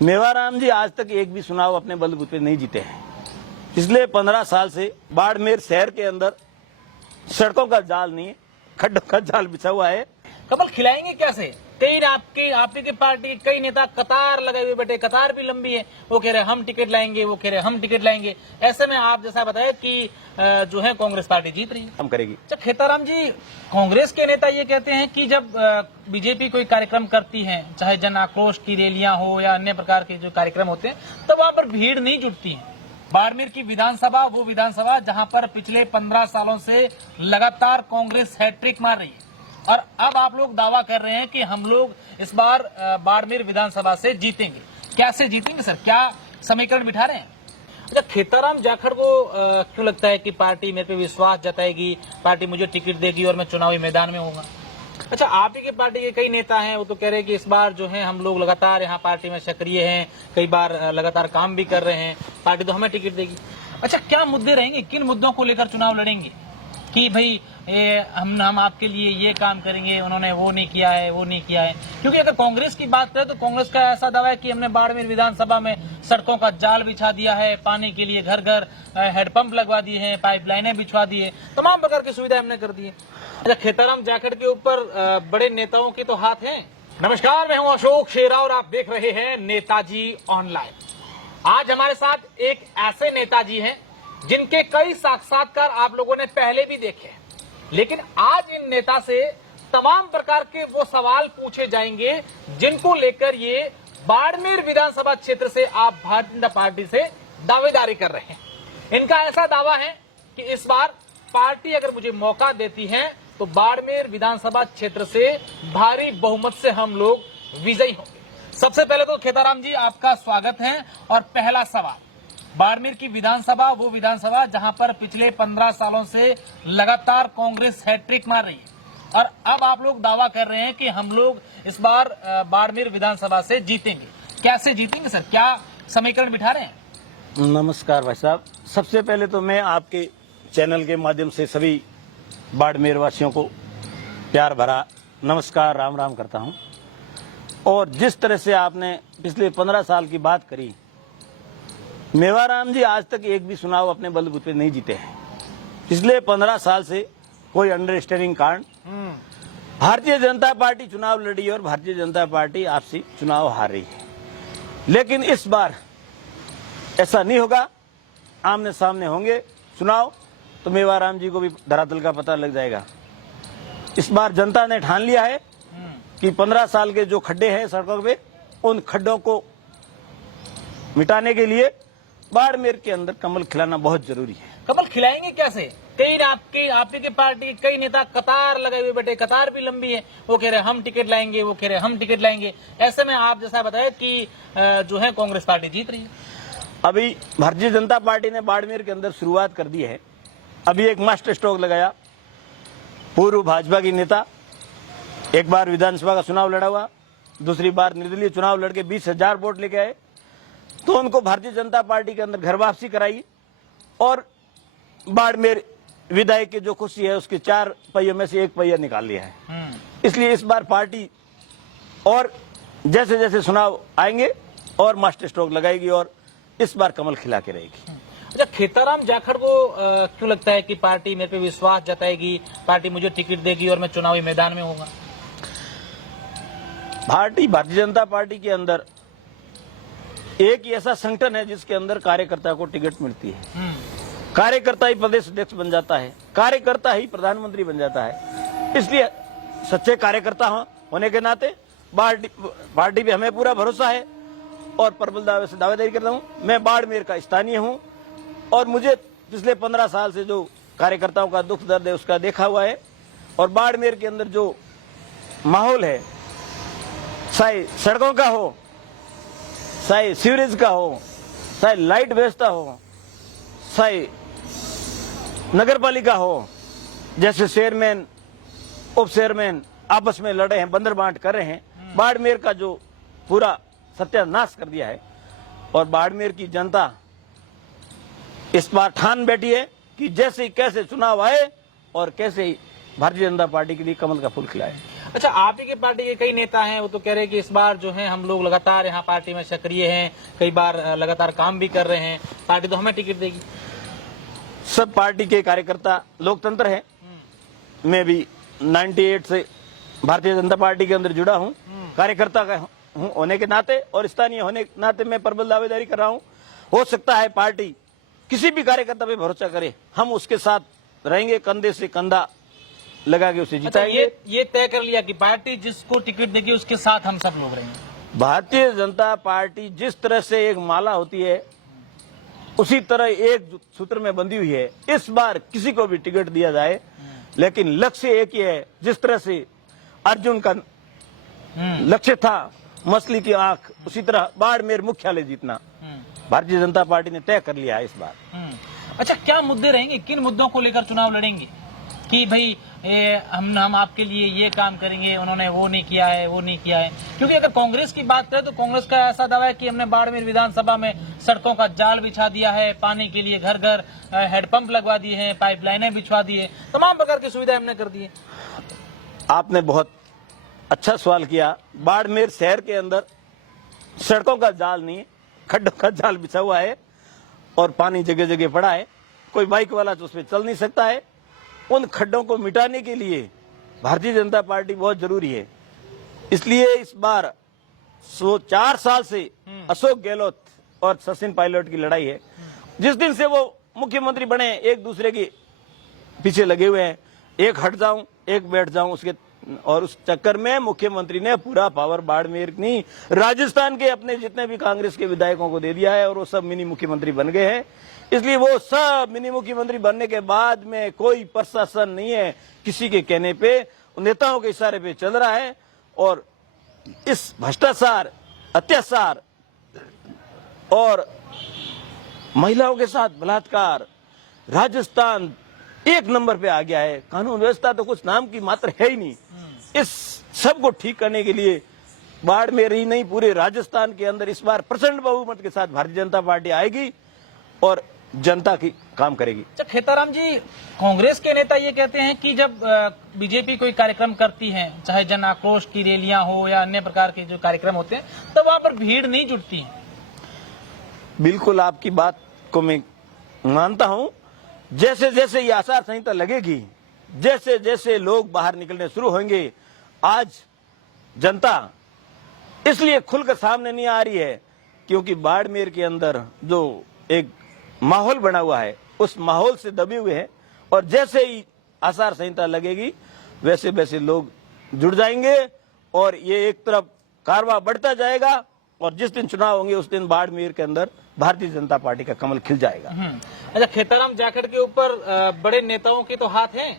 मेवाराम जी आज तक एक भी चुनाव अपने बलबूते नहीं जीते हैं। पिछले 15 साल से बाड़मेर शहर के अंदर सड़कों का जाल नहीं है, खड्डों का जाल बिछा हुआ है। कमल खिलाएंगे कैसे? कई आपकी की पार्टी के कई नेता कतार लगे हुए बैठे, कतार भी लंबी है। वो कह रहे हम टिकट लाएंगे, वो कह रहे हम टिकट लाएंगे। ऐसे में आप जैसा बताया कि जो है कांग्रेस पार्टी जीत रही है, हम करेगी। अच्छा खेताराम जी, कांग्रेस के नेता ये कहते हैं कि जब बीजेपी कोई कार्यक्रम करती है, चाहे जन आक्रोश की रैलियां हो या अन्य प्रकार के जो कार्यक्रम होते हैं, तो वहां पर भीड़ नहीं जुटती है। बाड़मेर की विधानसभा वो विधानसभा जहां पर पिछले 15 सालों से लगातार कांग्रेस हैट्रिक मार रही है, और अब आप लोग दावा कर रहे हैं कि हम लोग इस बार बाड़मेर विधानसभा से जीतेंगे। कैसे जीतेंगे सर? क्या समीकरण बिठा रहे हैं? अच्छा खेताराम जाखड़ को क्यों लगता है कि पार्टी मेरे पे विश्वास जताएगी, पार्टी मुझे टिकट देगी और मैं चुनावी मैदान में होऊंगा? अच्छा आप ही की पार्टी के कई नेता हैं, वो तो कह रहे हैं कि इस बार जो है हम लोग लगातार यहाँ पार्टी में सक्रिय हैं, कई बार लगातार काम भी कर रहे हैं, पार्टी तो हमें टिकट देगी। अच्छा क्या मुद्दे रहेंगे, किन मुद्दों को लेकर चुनाव लड़ेंगे कि भाई हम आपके लिए ये काम करेंगे, उन्होंने वो नहीं किया है, वो नहीं किया है? क्योंकि अगर कांग्रेस की बात करें तो कांग्रेस का ऐसा दावा है कि हमने बाड़मेर विधानसभा में सड़कों का जाल बिछा दिया है, पानी के लिए घर घर हैंडपंप लगवा दिए हैं, पाइपलाइनें बिछवा दी है, तमाम प्रकार की सुविधा हमने कर दी है। अच्छा खेताराम जाखड़ के ऊपर बड़े नेताओं के तो हाथ हैं। नमस्कार, मैं हूं अशोक शेरा और आप देख रहे हैं नेताजी ऑनलाइन। आज हमारे साथ एक ऐसे नेताजी हैं जिनके कई साक्षात्कार आप लोगों ने पहले भी देखे हैं, लेकिन आज इन नेता से तमाम प्रकार के वो सवाल पूछे जाएंगे जिनको लेकर ये बाड़मेर विधानसभा क्षेत्र से आप भारतीय जनता पार्टी से दावेदारी कर रहे हैं। इनका ऐसा दावा है कि इस बार पार्टी अगर मुझे मौका देती है तो बाड़मेर विधानसभा क्षेत्र से भारी बहुमत से हम लोग विजयी होंगे। सबसे पहले तो खेताराम जी आपका स्वागत है, और पहला सवाल, बाड़मेर की विधानसभा वो विधानसभा जहां पर पिछले 15 सालों से लगातार कांग्रेस हैट्रिक मार रही है, और अब आप लोग दावा कर रहे हैं कि हम लोग इस बार बाड़मेर विधानसभा से जीतेंगे। कैसे जीतेंगे सर? क्या समीकरण बिठा रहे हैं? नमस्कार भाई साहब, सबसे पहले तो मैं आपके चैनल के माध्यम से सभी बाड़मेर वासियों को प्यार भरा नमस्कार राम राम करता हूं। और जिस तरह से आपने पिछले 15 साल की बात करी, मेवाराम जी आज तक एक भी चुनाव अपने बलबूते नहीं जीते हैं। पिछले 15 साल से कोई अंडरस्टैंडिंग कारण भारतीय जनता पार्टी चुनाव लड़ी और भारतीय जनता पार्टी आपसी चुनाव हार रही है। लेकिन इस बार ऐसा नहीं होगा, आमने सामने होंगे चुनाव, तो मेवाराम जी को भी धरातल का पता लग जाएगा। इस बार जनता ने ठान लिया है कि 15 साल के जो खड्डे हैं सड़कों पे, उन खड्डों को मिटाने के लिए बाड़मेर के अंदर कमल खिलाना बहुत जरूरी है। कमल खिलाएंगे कैसे? कई आपकी की पार्टी के कई नेता कतार लगे हुए बैठे, कतार भी लंबी है। वो कह रहे हम टिकट लाएंगे, वो कह रहे हम टिकट लाएंगे। ऐसे में आप जैसा बताया कि जो है कांग्रेस पार्टी जीत रही है। अभी भारतीय जनता पार्टी ने बाड़मेर के अंदर शुरुआत कर दी है। अभी एक मास्टर स्ट्रोक लगाया, पूर्व भाजपा की नेता एक बार विधानसभा का चुनाव लड़ा हुआ, दूसरी बार निर्दलीय चुनाव लड़के 20,000 वोट लेके आए, तो उनको भारतीय जनता पार्टी के अंदर घर वापसी कराई और बाड़मेर विधायक की जो खुशी है उसके 4 पहियों में से 1 पहिया निकाल लिया है। इसलिए इस बार पार्टी और जैसे जैसे चुनाव आएंगे और मास्टर स्ट्रोक लगाएगी और इस बार कमल खिला के रहेगी। अच्छा खेताराम जाखड़ को क्यों लगता है कि पार्टी मेरे पे विश्वास जताएगी, पार्टी मुझे टिकट देगी और मैं चुनावी मैदान में होऊंगा? भारतीय जनता पार्टी के अंदर एक ही ऐसा संगठन है जिसके अंदर कार्यकर्ता को टिकट मिलती है। कार्यकर्ता ही प्रदेश अध्यक्ष बन जाता है, कार्यकर्ता ही प्रधानमंत्री बन जाता है। इसलिए सच्चे कार्यकर्ता होने के नाते पार्टी पे हमें पूरा भरोसा है और प्रबल दावे से दावेदारी करता हूँ। मैं बाड़मेर का स्थानीय हूँ और मुझे पिछले 15 साल से जो कार्यकर्ताओं का दुख दर्द है उसका देखा हुआ है। और बाड़मेर के अंदर जो माहौल है, चाहे सड़कों का हो, चाहे सीवरेज का हो, चाहे लाइट व्यवस्था हो, चाहे नगर पालिका हो, जैसे चेयरमैन उप चेयरमैन आपस में लड़े हैं, बंदर बांट कर रहे हैं, बाड़मेर का जो पूरा सत्यानाश कर दिया है। और बाड़मेर की जनता इस बार ठान बैठी है कि जैसे ही कैसे चुनाव आए और कैसे ही भारतीय जनता पार्टी के लिए कमल का फूल खिलाए। अच्छा, आप ही के पार्टी के कई नेता हैं, वो तो कह रहे हैं कि इस बार जो है हम लोग लगातार यहाँ पार्टी में सक्रिय हैं, कई बार लगातार काम भी कर रहे हैं, पार्टी तो हमें टिकट देगी। सब पार्टी के कार्यकर्ता, लोकतंत्र है। मैं भी 98 से भारतीय जनता पार्टी के अंदर जुड़ा हूँ, कार्यकर्ता का हूँ होने के नाते, और स्थानीय होने के नाते मैं प्रबल दावेदारी कर रहा हूँ। हो सकता है पार्टी किसी भी कार्यकर्ता पे भरोसा करे, हम उसके साथ रहेंगे, कंधे से कंधा लगा के उसे अच्छा, जिताएंगे। ये तय कर लिया कि पार्टी जिसको टिकट देगी उसके साथ हम सब लोग रहेंगे। भारतीय जनता पार्टी जिस तरह से एक माला होती है उसी तरह एक सूत्र में बंधी हुई है। इस बार किसी को भी टिकट दिया जाए, लेकिन लक्ष्य एक ही है। जिस तरह से अर्जुन का लक्ष्य था मछली की आंख, उसी तरह बाड़मेर मुख्यालय जीतना भारतीय जनता पार्टी ने तय कर लिया है इस बार। अच्छा, क्या मुद्दे रहेंगे, किन मुद्दों को लेकर चुनाव लड़ेंगे कि भाई हम आपके लिए ये काम करेंगे, उन्होंने वो नहीं किया है, वो नहीं किया है? क्योंकि अगर कांग्रेस की बात करें तो कांग्रेस का ऐसा दावा है कि हमने बाड़मेर विधानसभा में सड़कों का जाल बिछा दिया है, पानी के लिए घर घर हैंडपंप लगवा दिए हैं, पाइपलाइनें बिछवा दी है, तमाम प्रकार की सुविधा हमने कर दी है। आपने बहुत अच्छा सवाल किया। बाड़मेर शहर के अंदर सड़कों का जाल नहीं है, खड्डों का जाल बिछा हुआ है और पानी जगह जगह पड़ा है। कोई बाइक वाला तो उसमें चल नहीं सकता है। उन खड्डों को मिटाने के लिए भारतीय जनता पार्टी बहुत जरूरी है। इसलिए इस बार 4 साल से अशोक गहलोत और सचिन पायलट की लड़ाई है। जिस दिन से वो मुख्यमंत्री बने एक दूसरे के पीछे लगे हुए हैं, एक हट जाऊं एक बैठ जाऊं, उसके और उस चक्कर में मुख्यमंत्री ने पूरा पावर बाड़मेर नहीं राजस्थान के अपने जितने भी कांग्रेस के विधायकों को दे दिया है और वो सब मिनी मुख्यमंत्री बन गए हैं। इसलिए वो सब मिनी मुख्यमंत्री बनने के बाद में कोई प्रशासन नहीं है, किसी के कहने पे नेताओं के इशारे पे चल रहा है। और इस भ्रष्टाचार, अत्याचार और महिलाओं के साथ बलात्कार राजस्थान 1 नंबर पे आ गया है। कानून व्यवस्था तो कुछ नाम की मात्र है ही नहीं। इस सब को ठीक करने के लिए बाड़मेर ही नहीं पूरे राजस्थान के अंदर इस बार प्रचंड बहुमत के साथ भारतीय जनता पार्टी आएगी और जनता की काम करेगी। अच्छा, खेताराम जी, कांग्रेस के नेता ये कहते हैं कि जब बीजेपी कोई कार्यक्रम करती है, चाहे जन आक्रोश की रैलियां हो या अन्य प्रकार के जो कार्यक्रम होते हैं, तब वहां पर भीड़ नहीं जुटती है। बिल्कुल आपकी बात को मैं मानता हूं। जैसे जैसे ये आचार संहिता लगेगी, जैसे जैसे लोग बाहर निकलने शुरू होंगे, आज जनता इसलिए खुलकर सामने नहीं आ रही है क्योंकि बाड़मेर के अंदर जो एक माहौल बना हुआ है उस माहौल से दबे हुए हैं। और जैसे ही आचार संहिता लगेगी वैसे वैसे लोग जुड़ जाएंगे और ये एक तरफ कारवां बढ़ता जाएगा और जिस दिन चुनाव होंगे उस दिन बाड़मेर के अंदर भारतीय जनता पार्टी का कमल खिल जाएगा। अच्छा, खेताराम जाखड़ के ऊपर बड़े नेताओं के तो हाथ हैं।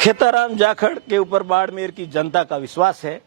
खेताराम जाखड़ के ऊपर बाड़मेर की जनता का विश्वास है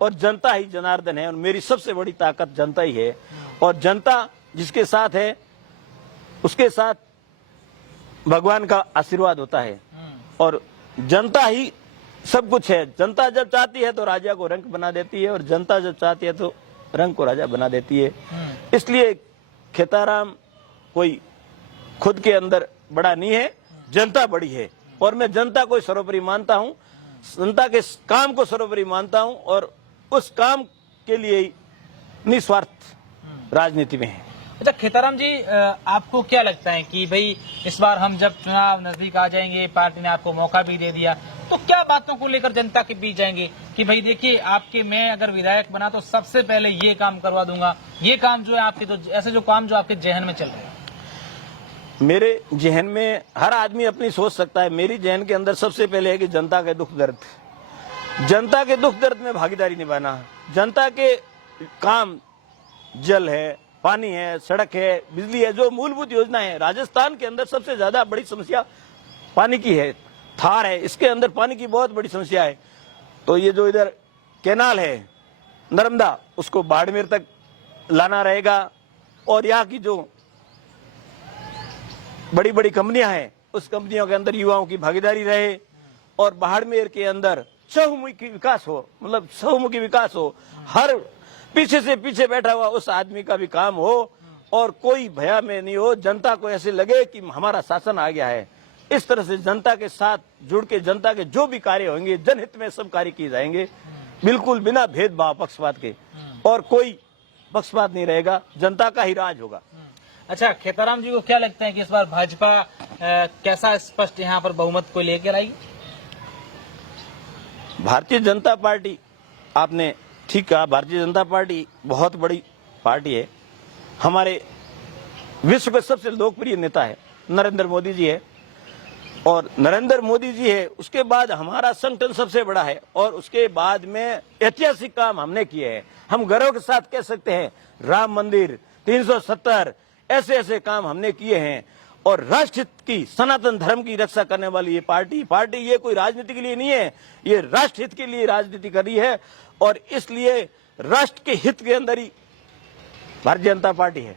और जनता ही जनार्दन है और मेरी सबसे बड़ी ताकत जनता ही है। और जनता जिसके साथ है उसके साथ भगवान का आशीर्वाद होता है और जनता ही सब कुछ है। जनता जब चाहती है तो राजा को रंक बना देती है और जनता जब चाहती है तो रंक को राजा बना देती है। इसलिए खेताराम कोई खुद के अंदर बड़ा नहीं है, जनता बड़ी है और मैं जनता को सर्वोपरि मानता हूं, जनता के काम को सर्वोपरि मानता हूं और उस काम के लिए निस्वार्थ राजनीति में है। अच्छा, खेताराम जी, आपको क्या लगता है कि भाई इस बार हम जब चुनाव नजदीक आ जाएंगे, पार्टी ने आपको मौका भी दे दिया, तो क्या बातों को लेकर जनता के बीच जाएंगे कि भाई देखिए आपके मैं अगर विधायक बना तो सबसे पहले ये काम करवा दूंगा, ये काम जो है आपके जो ऐसे जो काम जो आपके जहन में चल रहे हैं? मेरे जहन में हर आदमी अपनी सोच सकता है। मेरी जहन के अंदर सबसे पहले है कि जनता के दुख दर्द, जनता के दुख दर्द में भागीदारी निभाना। जनता के काम जल है, पानी है, सड़क है, बिजली है, जो मूलभूत योजना है। राजस्थान के अंदर सबसे ज्यादा बड़ी समस्या पानी की है। थार है, इसके अंदर पानी की बहुत बड़ी समस्या है। तो ये जो इधर कैनाल है नर्मदा, उसको बाड़मेर तक लाना रहेगा और यहाँ की जो बड़ी बड़ी कंपनियां हैं उस कंपनियों के अंदर युवाओं की भागीदारी रहे और बाड़मेर के अंदर चहुमुखी विकास हो, मतलब चहुमुखी विकास हो। हर पीछे से पीछे बैठा हुआ उस आदमी का भी काम हो और कोई भया में नहीं हो। जनता को ऐसे लगे कि हमारा शासन आ गया है, इस तरह से जनता के साथ जुड़ के जनता के जो भी कार्य होंगे जनहित में सब कार्य किए जाएंगे, बिल्कुल बिना भेदभाव पक्षपात के, और कोई पक्षपात नहीं रहेगा, जनता का ही राज होगा। अच्छा, खेताराम जी को क्या लगता है कि इस बार भाजपा कैसा स्पष्ट यहाँ पर बहुमत को लेकर आएगी? भारतीय जनता पार्टी, आपने ठीक कहा, भारतीय जनता पार्टी बहुत बड़ी पार्टी है। हमारे विश्व के सबसे लोकप्रिय नेता है नरेंद्र मोदी जी है, और नरेंद्र मोदी जी है, उसके बाद हमारा संगठन सबसे बड़ा है, और उसके बाद में ऐतिहासिक काम हमने किए हैं। हम गर्व के साथ कह सकते हैं राम मंदिर, 370 ऐसे काम हमने किए हैं, और राष्ट्रहित की, सनातन धर्म की रक्षा करने वाली ये पार्टी ये कोई राजनीति के लिए नहीं है, ये राष्ट्रहित के लिए राजनीति कर रही है, और इसलिए राष्ट्र के हित के अंदर ही भारतीय जनता पार्टी है।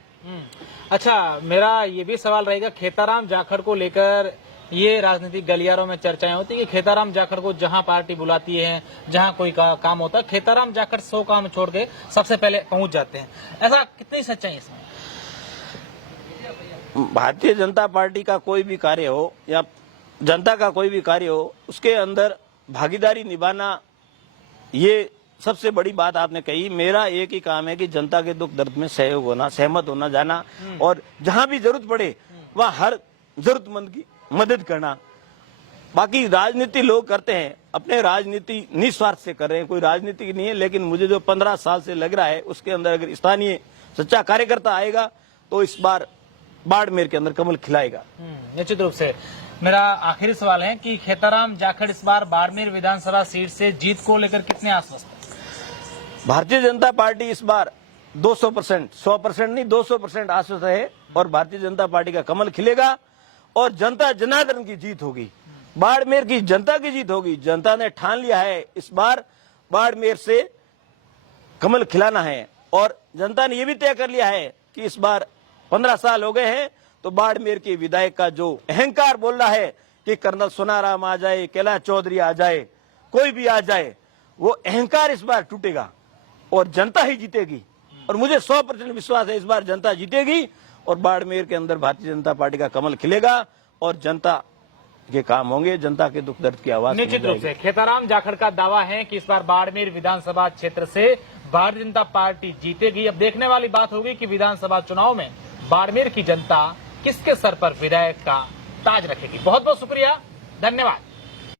अच्छा, मेरा ये भी सवाल रहेगा, खेताराम जाखड़ को लेकर ये राजनीतिक गलियारों में चर्चाएं होती है कि खेताराम जाखड़ को जहां पार्टी बुलाती है, जहां कोई काम होता है, खेताराम जाखड़ 100 काम छोड़ के सबसे पहले पहुंच जाते हैं। ऐसा कितनी सच्चाई है इसमें? भारतीय जनता पार्टी का कोई भी कार्य हो या जनता का कोई भी कार्य हो, उसके अंदर भागीदारी निभाना, ये सबसे बड़ी बात आपने कही। मेरा एक ही काम है कि जनता के दुख दर्द में सहयोग होना, सहमत होना, जाना, और जहां भी जरूरत पड़े वहां हर जरूरतमंद की मदद करना। बाकी राजनीति लोग करते हैं, अपने राजनीति निस्वार्थ से कर रहे हैं, कोई राजनीति नहीं है, लेकिन मुझे जो 15 साल से लग रहा है उसके अंदर अगर स्थानीय सच्चा कार्यकर्ता आएगा तो इस बार बाड़मेर के अंदर कमल खिलाएगा। निश्चित रूप से। मेरा आखिरी सवाल है कि खेताराम जाखड़ इस बार बाड़मेर विधानसभा सीट से जीत को लेकर कितने आश्वस्त हैं? भारतीय जनता पार्टी इस बार 200%, 100% नहीं 200% आश्वस्त है, और भारतीय जनता पार्टी का कमल खिलेगा और जनता जनार्दन की जीत होगी, बाड़मेर की जनता की जीत होगी। जनता ने ठान लिया है इस बार बाड़मेर से कमल खिलाना है, और जनता ने यह भी तय कर लिया है कि इस बार 15 साल हो गए हैं तो बाड़मेर के विधायक का जो अहंकार बोल रहा है कि कर्नल सोनाराम आ जाए, कैलाश चौधरी आ जाए, कोई भी आ जाए, वो अहंकार इस बार टूटेगा और जनता ही जीतेगी। और मुझे 100% विश्वास है इस बार जनता जीतेगी और बाड़मेर के अंदर भारतीय जनता पार्टी का कमल खिलेगा और जनता के काम होंगे, जनता के दुख दर्द की आवाज। निश्चित रूप से खेताराम जाखड़ का दावा है कि इस बार बाड़मेर विधानसभा क्षेत्र से भारतीय जनता पार्टी जीतेगी। अब देखने वाली बात होगी कि विधानसभा चुनाव में बाड़मेर की जनता किसके सर पर विधायक का ताज रखेगी। बहुत बहुत शुक्रिया, धन्यवाद।